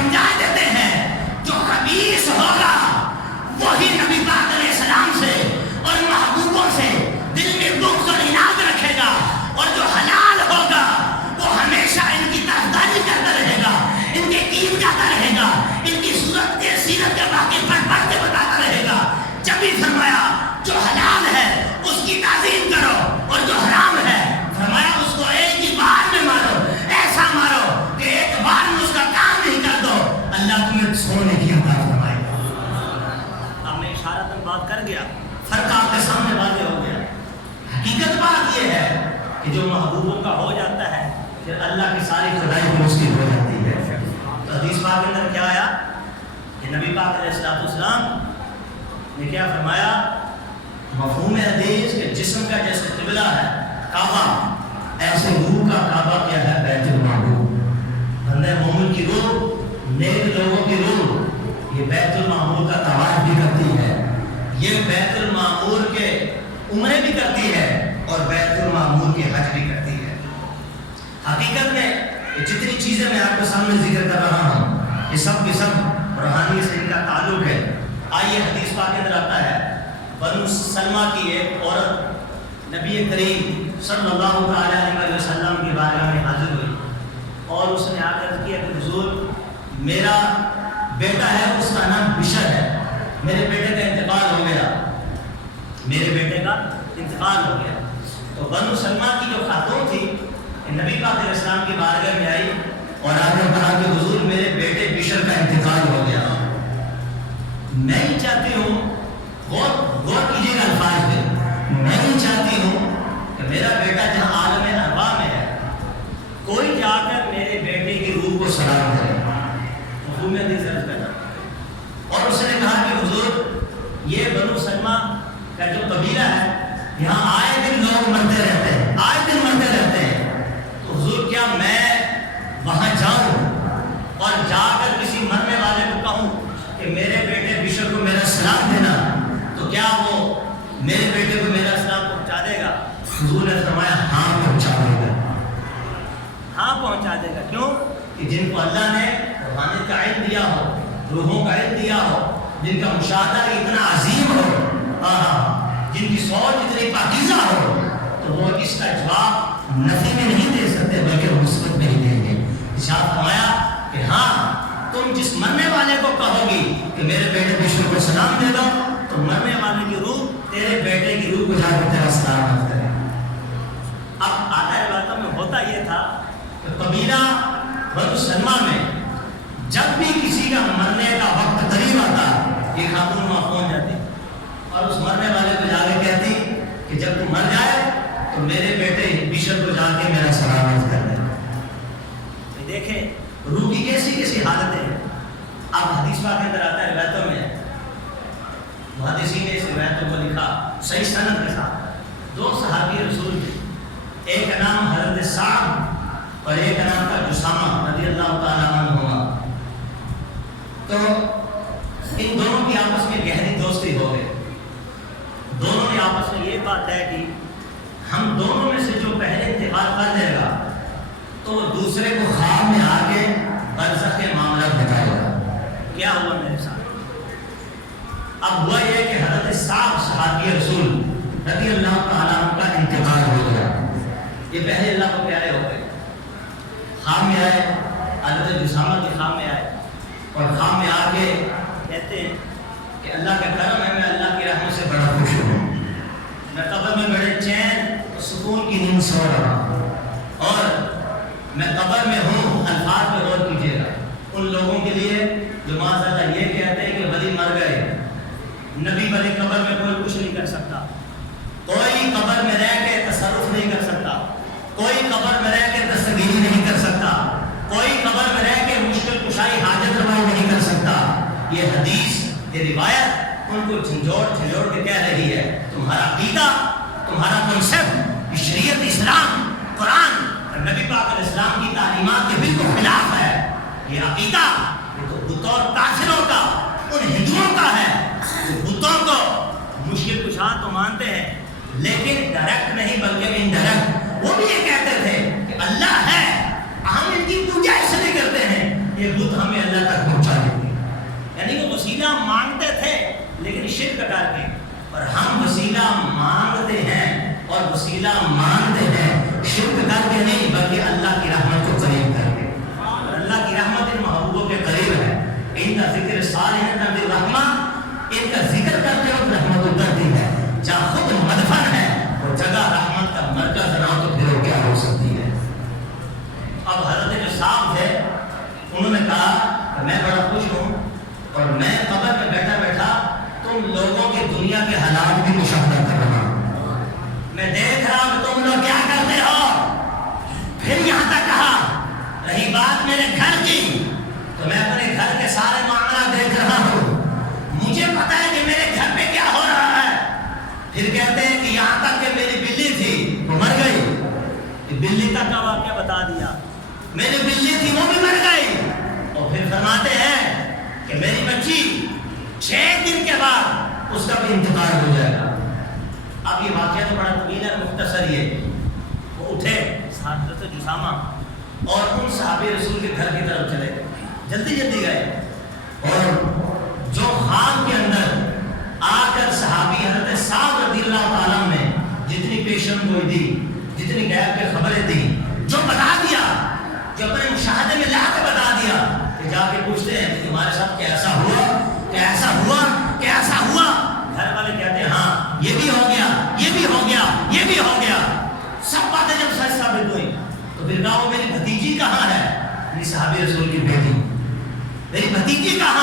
سمجھا دیتے ہیں جو خبیث ہوگا وہی نبی پاک علیہ السلام سے اور محبوبوں سے دل میں بغض اور عناد رکھے گا، اور جو حلال ہوگا وہ ہمیشہ ان کی طرفداری کرتا رہے گا، ان کے دین جاتا رہے گا، ان کی صورت کے سیرت کے واقعے پڑھ کے بتاتا رہے گا۔ جب بھی فرمایا جو حلال ہے اس کی تعظیم کرو، اور جو حرام ہے فرمایا اس کو ایک ہی بار میں مارو، ایسا مارو کہ ایک بار میں اس کا کام نہیں کر دو، اللہ تمہیں سونے کی عطا فرمائے گا۔ اب میں اشارتاً بات کر گیا، فرق آپ کے سامنے واضح ہو گیا۔ حقیقت بات یہ ہے کہ جو محبوبوں کا ہو جاتا ہے پھر اللہ کی ساری خدائی کو اس کی ہو جاتی ہے۔ تو حدیث پاک کے اندر کیا آیا کہ نبی پاک علیہ السلام نے کیا فرمایا؟ مفہوم حدیث کہ جسم کا جیسے قبلہ ہے کعبہ، ایسے روح کا کعبہ کیا ہے بیت المعمور۔ بندہ مومن کی روح، نیک لوگوں کی روح یہ بیت المعمور کا طواف بھی کرتی ہے، یہ بیت المعمور کے عمرے بھی کرتی ہے، اور بیت المعمور کے حج بھی کرتی ہے۔ حقیقت میں جتنی چیزیں میں آپ کے سامنے ذکر کر رہا ہوں یہ سب کے سب روحانی سے ان کا تعلق ہے۔ آئیے حدیث پاک کے اندر آتا ہے بنو سلمہ کی ایک عورت نبی کریم صلی اللہ علیہ وسلم کی بارگاہ میں حاضر ہوئی، اور اس نے آ کر کیا کہ حضور میرا بیٹا ہے، اس کا نام بشر ہے، میرے بیٹے کا انتقال ہو گیا، میرے بیٹے کا انتقال ہو گیا۔ تو بنو سلمہ کی جو خاتون تھی نبی پاک علیہ السلام کی بارگاہ میں آئی اور آ کر کہا کہ حضور میرے بیٹے بشر کا انتقال ہو گیا، میں ہی چاہتی ہوں، غور کیجیے گا الفاظ پہ، میں ہی چاہتی ہوں کہ میرا بیٹا جہاں عالم ارواح میں ہے کوئی جا کر میرے بیٹے کی روح کو سلام کرے، مفہوم حدیث عرض کرنا۔ اور اس نے کہا کہ حضور یہ بنو سلمہ کا جو قبیلہ ہے یہاں آئے دن لوگ مرتے رہتے ہیں، آئے دن مرتے رہتے ہیں، تو حضور کیا میں وہاں جاؤں اور جا کر کسی مرنے والے کو کہوں کہ میرے بیٹے بشر کو میرا سلام دینا، تو کیا وہ میرے بیٹے کو میرا سلام پہنچا دے گا؟ حضور نے فرمایا ہاں پہنچا دے گا، ہاں پہنچا دے گا۔ کیوں؟ کہ جن کو اللہ نے روحانیت کا علم دیا ہو، روحوں کا علم دیا ہو، جن کا مشاہدہ اتنا عظیم ہو، جن کی سوچ اتنی پاکیزہ ہو، تو وہ اس کا جواب نفی میں نہیں دے سکتے بلکہ مثبت میں ہی دیں گے۔ ارشاد فرمایا کہ ہاں تم جس مرنے والے کو کہو گی کہ میرے بیٹے بشر کو سلام دے دو، تو مرنے والے کی روح تیرے بیٹے کی روح کو جا کر تیرا سلام کرے۔ اب آتا ہے باتوں میں ہوتا یہ تھا کہ قبیلہ بنو سلمہ میں جب بھی کسی کا مرنے کا وقت قریب آتا یہ خاتون وہاں پہنچ جاتی اور اس مرنے والے کو جا کے کہتی کہ جب تم مر جائے تو میرے بیٹے بشر کو جا کے میرا سلام کر دے۔ دیکھیں روح کی کیسی کیسی حالتیں ہیں۔ اب حدیث پاک کے اندر آتا ہے روایتوں میں، محدثین نے اس روایتوں کو لکھا صحیح سند کے ساتھ، دو صحابی رسول تھے، ایک کا نام حضرت سعد اور ایک کا نام تھا جسامہ رضی اللہ تعالیٰ عنہما۔ تو ان دونوں کی آپس میں گہری دوستی ہو گئی، دونوں نے آپس میں یہ بات طے کی ہم دونوں میں سے جو پہلے انتقال کر دے گا تو وہ دوسرے کو خواب میں آ کے برزخ کے معاملات بتائے گا۔ کیا ہوا میرے ساتھ؟ اب ہوا یہ کہ حضرت سعد صحابی رسول رضی اللہ تعالیٰ عنہ کا انتقال ہو گیا، یہ پہلے اللہ کو پیارے ہو گئے، خواب میں آئے، حضرت جسامہ کے خواب میں آئے اور خواب میں آ کے کہتے ہیں کہ اللہ کا کرم ہے، میں اللہ کی رحمت سے بڑا خوش ہوں، میں قبر میں بڑے چین اور سکون کی نیند سو رہا ہوں، اور میں قبر میں ہوں۔ الفاظ پہ غور کیجیے گا، ان لوگوں کے لیے جو معاذ اللہ یہ کہتے ہیں کہ ولی مر گئے، نبی ولی قبر میں کوئی کچھ نہیں کر سکتا، کوئی قبر میں رہ کے تصرف نہیں کر سکتا، کوئی قبر میں رہ کے دستگیری نہیں کر سکتا، کوئی قبر میں رہ کے مشکل کشائی حاجت روائی نہیں کر سکتا۔ یہ حدیث، یہ روایت ان کو جھنجھوڑ کے کہہ رہی ہے تمہارا عقیدہ، تمہارا کنسپٹ شریعت اسلام قرآن اور نبی پاک علیہ السلام کی تعلیمات کے بالکل خلاف ہے۔ یہ عقیدہ یہ تو بتوں اور کافروں کا، ان ہندوؤں کا ہے جو بتوں کو مشکل کشا تو مانتے ہیں لیکن ڈائریکٹ نہیں بلکہ انڈائریکٹ۔ وہ بھی یہ کہتے تھے کہ اللہ ہے، ہم ان کی پوجا اس لیے کرتے ہیں، یہ بت ہمیں اللہ تک پہنچا دیں گے. یعنی وہ وسیلہ مانگتے تھے لیکن شرک کر کے، اور ہم وسیلہ مانگتے ہیں اور وسیلہ مانگتے ہیں شرک کر کے نہیں، بلکہ اللہ کی رحمت کو قریب کر کے. اور اللہ کی رحمت ان محبوبوں کے قریب ہے. ان کا ذکر صالح تنزل رحمہ، ان کا ذکر کرتے وقت رحمت اترتی ہے. جہاں خود مدفن ہے وہ جگہ رحمت کا مرکز نہ تو پھر وہ کیا ہو سکتی ہے. اب حضرت جو صاحب تھے انہوں نے کہا کہ میں بڑا خوش ہوں اور میں قبر میں بیٹھا بیٹھا تم لوگوں کی دنیا کے حالات بھی مشاہدہ کر رہا ہوں. میں دیکھ رہا ہوں کہ تم لوگ کیا کرتے ہو. پھر یہاں تک کہا رہی بات میرے گھر کی تو میں اپنے گھر کے سارے معاملات دیکھ رہا ہوں. مجھے پتا ہے کہ میرے گھر پہ کیا ہو رہا ہے. پھر کہتے ہیں کہ یہاں تک کہ میری بلی تھی وہ مر گئی. بلی تک کا واقعہ بتا دیا. میری بلی تھی وہ بھی مر گئی. اور پھر فرماتے ہیں کہ میری بچی 6 دن کے بعد اس کا بھی انتقال ہو جائے گا. اب یہ واقعہ تو بڑا طویل ہے، مختصر ہی ہے. وہ اٹھے حضرت جسامہ اور ان صحابی رسول کے گھر کی طرف چلے گئے. جلدی جلدی گئے اور جو خواب کے اندر آ کر صحابی حضرت صاحب رضی اللہ تعالیٰ نے جتنی پیشن گوئی دی، جتنی غیب کی خبریں دی، جو بتا دیا، جو اپنے مشاہدے میں لا کے بتا دیا، کہ جا کے پوچھتے ہیں کہ تمہارے ساتھ کیسا ہوا.